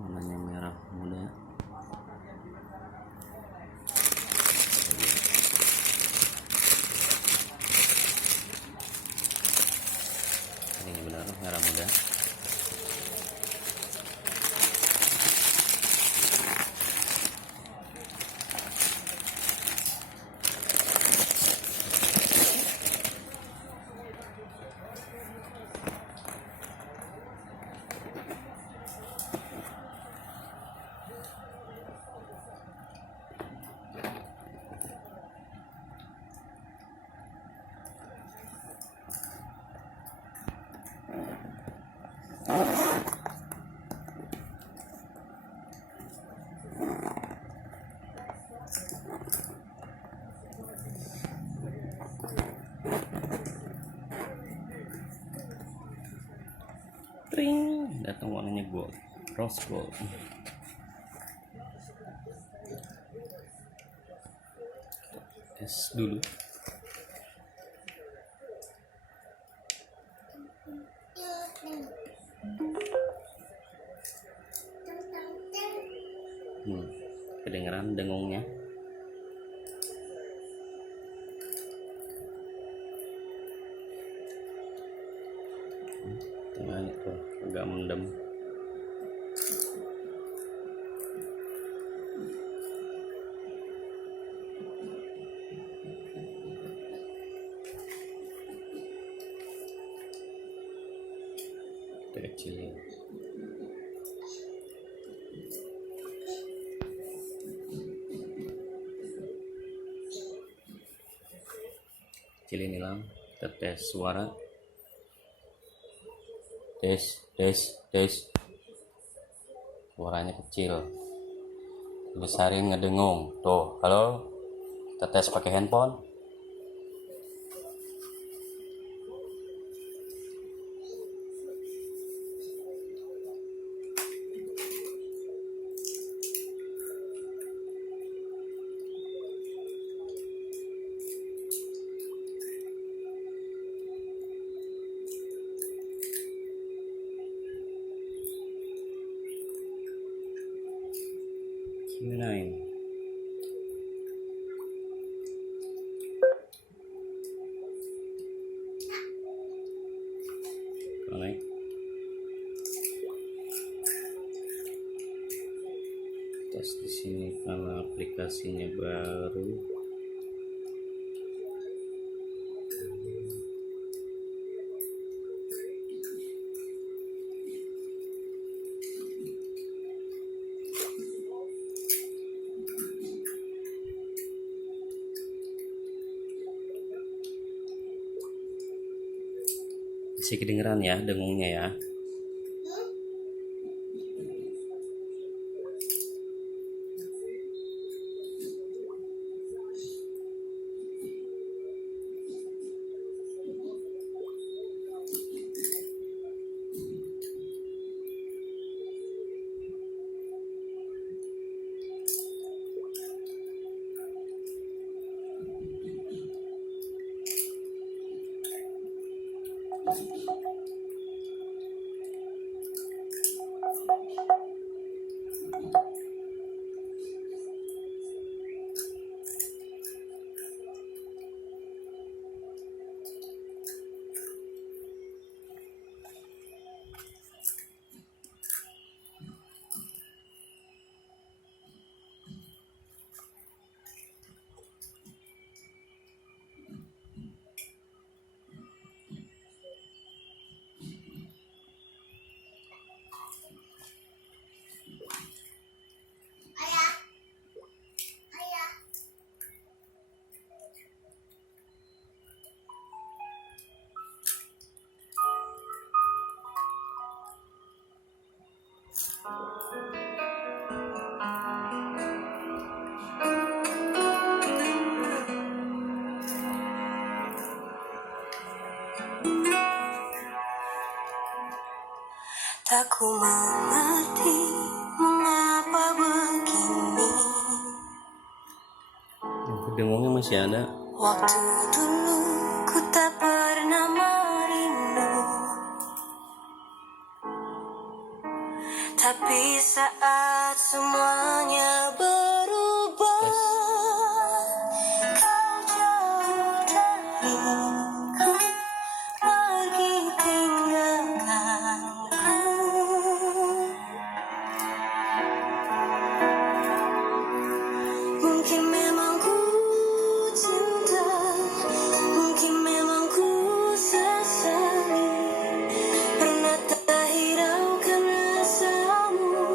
warnanya merah muda. Ini benar merah muda. Tring, datang warnanya gold, rose gold. Tes dulu. Kedengeran dengungnya. Tengah itu agak mendem. Kita kecilin. Kecilin hilang. Kita tes suara. Tes. Suaranya kecil. Besarin ngedengung. Tuh, halo. Kita tes pakai handphone. Q9. Connect. Tes di sini karena aplikasinya baru. Masih kedengeran ya dengungnya ya. Tak ku mengerti mengapa begini. Dengungnya masih ada. Waktu dulu ku tak pernah merindu, Tapi saat semuanya berubah, kau jauh dariku, pergi tinggalkanku. Mungkin memang ku cinta, mungkin memang ku sesali, pernah tak hiraukan rasamu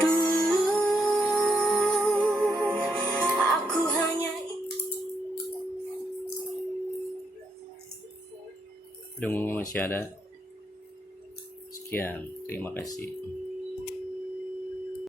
dulu. Aku hanya Dengungnya masih ada. Sekian, terima kasih.